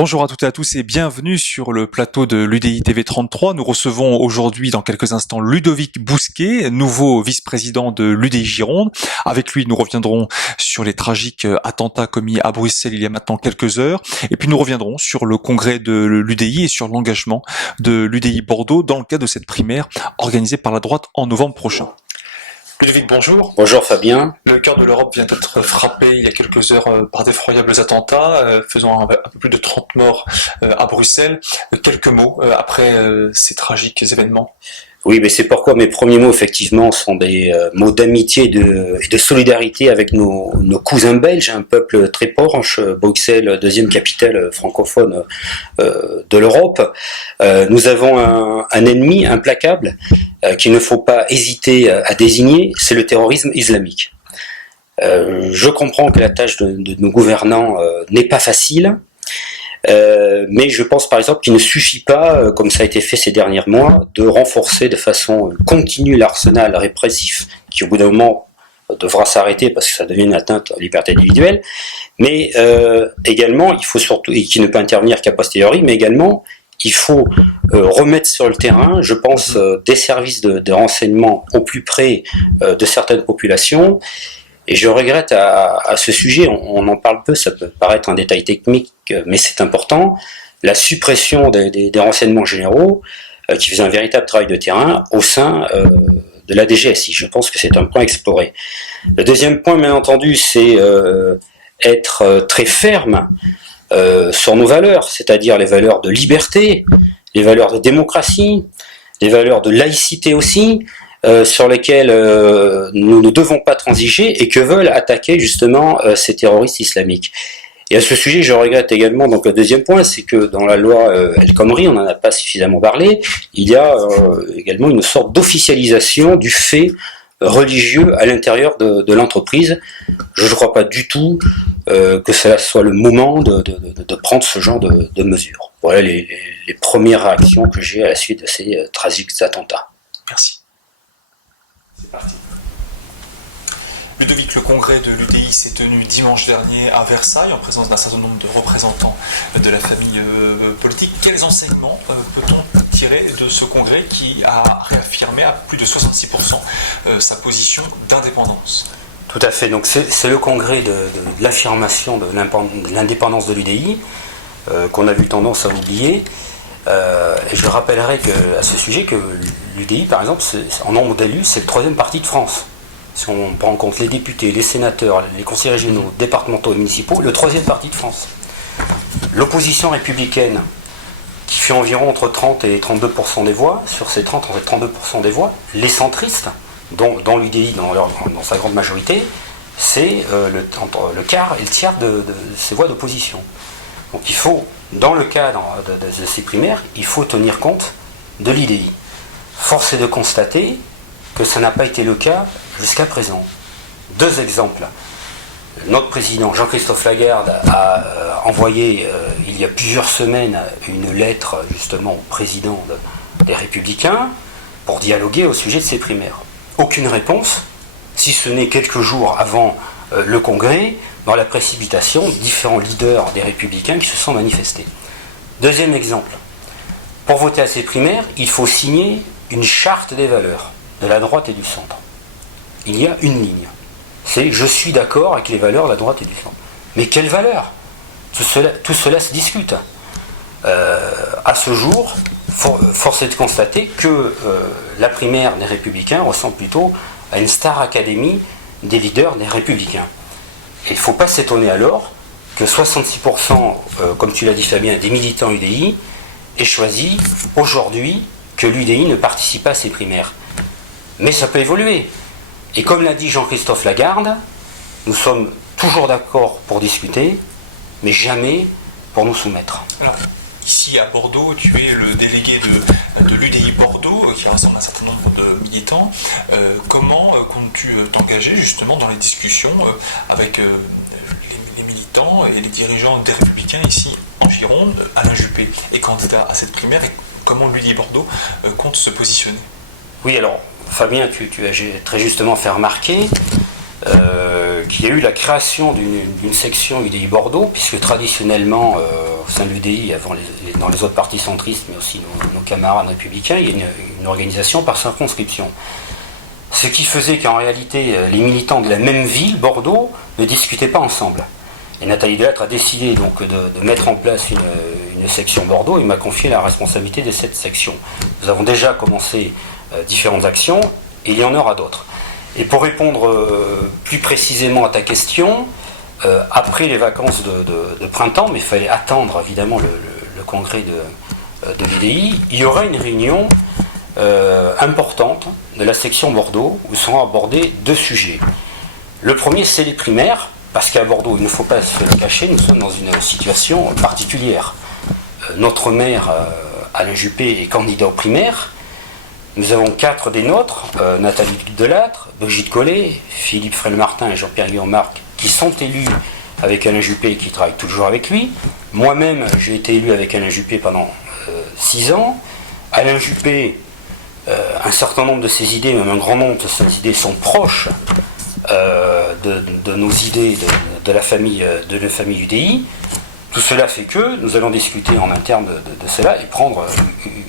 Bonjour à toutes et à tous et bienvenue sur le plateau de l'UDI TV 33. Nous recevons aujourd'hui dans quelques instants Ludovic Bousquet, nouveau vice-président de l'UDI Gironde. Avec lui, nous reviendrons sur les tragiques attentats commis à Bruxelles il y a maintenant quelques heures. Et puis nous reviendrons sur le congrès de l'UDI et sur l'engagement de l'UDI Bordeaux dans le cadre de cette primaire organisée par la droite en novembre prochain. Ludovic, bonjour. Bonjour Fabien. Le cœur de l'Europe vient d'être frappé il y a quelques heures par d'effroyables attentats, faisant un peu plus de 30 morts à Bruxelles. Quelques mots après ces tragiques événements. Oui, mais c'est pourquoi mes premiers mots, effectivement, sont des mots d'amitié et de solidarité avec nos cousins belges, un peuple très proche, Bruxelles, deuxième capitale francophone de l'Europe. Nous avons un ennemi implacable qu'il ne faut pas hésiter à désigner, c'est le terrorisme islamique. Je comprends que la tâche de nos gouvernants n'est pas facile, mais je pense par exemple qu'il ne suffit pas, comme ça a été fait ces derniers mois, de renforcer de façon continue l'arsenal répressif, qui au bout d'un moment devra s'arrêter parce que ça devient une atteinte à la liberté individuelle, mais également, il faut surtout, et qui ne peut intervenir qu'a posteriori, mais également, il faut remettre sur le terrain, je pense, des services de renseignement au plus près de certaines populations. Et je regrette à ce sujet, on en parle peu, ça peut paraître un détail technique, mais c'est important, la suppression des renseignements généraux qui faisaient un véritable travail de terrain au sein de la DGSI. Je pense que c'est un point à explorer. Le deuxième point, bien entendu, c'est être très ferme sur nos valeurs, c'est-à-dire les valeurs de liberté, les valeurs de démocratie, les valeurs de laïcité aussi, sur lesquels nous ne devons pas transiger et que veulent attaquer justement ces terroristes islamiques. Et à ce sujet, je regrette également, donc le deuxième point, c'est que dans la loi El Khomri, on n'en a pas suffisamment parlé, il y a également une sorte d'officialisation du fait religieux à l'intérieur de l'entreprise. Je ne crois pas du tout que cela soit le moment de prendre ce genre de mesures. Voilà les premières réactions que j'ai à la suite de ces tragiques attentats. Merci. C'est parti. Ludovic, le congrès de l'UDI s'est tenu dimanche dernier à Versailles en présence d'un certain nombre de représentants de la famille politique. Quels enseignements peut-on tirer de ce congrès qui a réaffirmé à plus de 66% sa position d'indépendance? Tout à fait, donc c'est le congrès de l'affirmation de l'indépendance de l'UDI qu'on a eu tendance à oublier. Et je rappellerai à ce sujet que l'UDI, par exemple, en nombre d'élus, c'est le troisième parti de France. Si on prend en compte les députés, les sénateurs, les conseillers régionaux, départementaux et municipaux, le troisième parti de France. L'opposition républicaine, qui fait environ entre 30 et 32% des voix, sur ces 30 et 32% des voix, les centristes, dans l'UDI, dans sa grande majorité, c'est entre le quart et le tiers de ces voix d'opposition. Donc il faut, dans le cadre de ces primaires, il faut tenir compte de l'IDI. Force est de constater que ça n'a pas été le cas jusqu'à présent. Deux exemples. Notre président Jean-Christophe Lagarde a envoyé il y a plusieurs semaines une lettre justement au président des Républicains pour dialoguer au sujet de ces primaires. Aucune réponse, si ce n'est quelques jours avant le congrès, dans la précipitation, différents leaders des Républicains qui se sont manifestés. Deuxième exemple, pour voter à ces primaires, il faut signer une charte des valeurs de la droite et du centre. Il y a une ligne, c'est « je suis d'accord avec les valeurs de la droite et du centre ». Mais quelles valeurs ? Tout cela se discute. À ce jour, force est de constater que la primaire des Républicains ressemble plutôt à une Star Academy des leaders des Républicains. Et il ne faut pas s'étonner alors que 66%, comme tu l'as dit Fabien, des militants UDI aient choisi aujourd'hui que l'UDI ne participe pas à ces primaires. Mais ça peut évoluer. Et comme l'a dit Jean-Christophe Lagarde, nous sommes toujours d'accord pour discuter, mais jamais pour nous soumettre. Alors, ici à Bordeaux, tu es le délégué de l'UDI Bordeaux, qui rassemble un certain nombre de militants. Comment comptes-tu t'engager justement dans les discussions avec les militants et les dirigeants des Républicains ici en Gironde? Alain Juppé est candidat à cette primaire et comment l'UDI Bordeaux compte se positionner? Oui, alors Fabien, tu as très justement fait remarquer qu'il y a eu la création d'une section UDI Bordeaux, puisque traditionnellement, au sein de l'UDI, dans les autres partis centristes, mais aussi nos camarades républicains, il y a une organisation par circonscription. Ce qui faisait qu'en réalité, les militants de la même ville, Bordeaux, ne discutaient pas ensemble. Et Nathalie Delattre a décidé donc de mettre en place une section Bordeaux et m'a confié la responsabilité de cette section. Nous avons déjà commencé différentes actions et il y en aura d'autres. Et pour répondre plus précisément à ta question, après les vacances de printemps, mais il fallait attendre évidemment le congrès de l'UDI, il y aura une réunion importante de la section Bordeaux où seront abordés 2 sujets. Le premier, c'est les primaires, parce qu'à Bordeaux, il ne faut pas se le cacher, nous sommes dans une situation particulière. Notre maire, Alain Juppé, est candidat aux primaires. Nous avons 4 des nôtres, Nathalie Delattre, Brigitte Collet, Philippe Frel-Martin et Jean-Pierre Guillaume-Marc, qui sont élus avec Alain Juppé et qui travaillent toujours avec lui. Moi-même, j'ai été élu avec Alain Juppé pendant 6 ans. Alain Juppé, un certain nombre de ses idées, même un grand nombre de ses idées, sont proches de nos idées de la famille UDI. Tout cela fait que nous allons discuter en interne de cela et prendre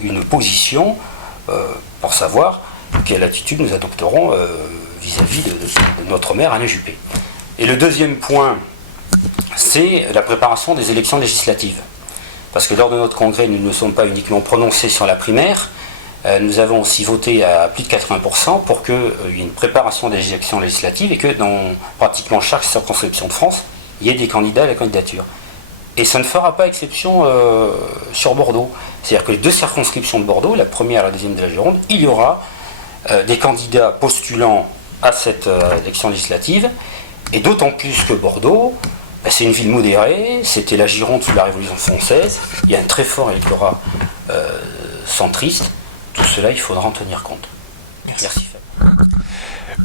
une position pour savoir quelle attitude nous adopterons vis-à-vis de notre maire Alain Juppé. Et le deuxième point, c'est la préparation des élections législatives. Parce que lors de notre congrès, nous ne sommes pas uniquement prononcés sur la primaire, nous avons aussi voté à plus de 80% pour qu'il y ait une préparation des élections législatives et que dans pratiquement chaque circonscription de France, il y ait des candidats à la candidature. Et ça ne fera pas exception sur Bordeaux. C'est-à-dire que les 2 circonscriptions de Bordeaux, la première et la deuxième de la Gironde, il y aura des candidats postulant à cette élection législative. Et d'autant plus que Bordeaux, c'est une ville modérée, c'était la Gironde sous la Révolution française, il y a un très fort électorat centriste. Tout cela, il faudra en tenir compte. Merci.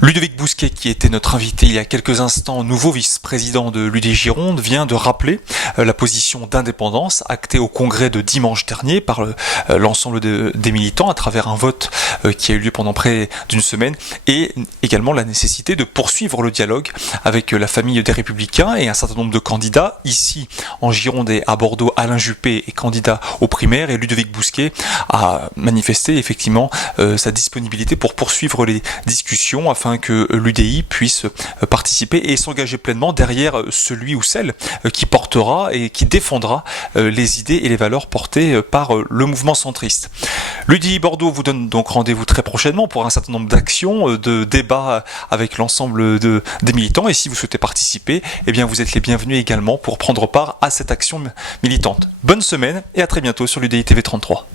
Ludovic Bousquet, qui était notre invité il y a quelques instants, nouveau vice-président de l'UDI Gironde, vient de rappeler la position d'indépendance actée au congrès de dimanche dernier par l'ensemble des militants à travers un vote qui a eu lieu pendant près d'une semaine, et également la nécessité de poursuivre le dialogue avec la famille des Républicains et un certain nombre de candidats. Ici, en Gironde et à Bordeaux, Alain Juppé est candidat aux primaires et Ludovic Bousquet a manifesté effectivement sa disponibilité pour poursuivre les discussions afin que l'UDI puisse participer et s'engager pleinement derrière celui ou celle qui portera et qui défendra les idées et les valeurs portées par le mouvement centriste. L'UDI Bordeaux vous donne donc rendez-vous très prochainement pour un certain nombre d'actions, de débats avec l'ensemble des militants, et si vous souhaitez participer, eh bien vous êtes les bienvenus également pour prendre part à cette action militante. Bonne semaine et à très bientôt sur l'UDI TV 33.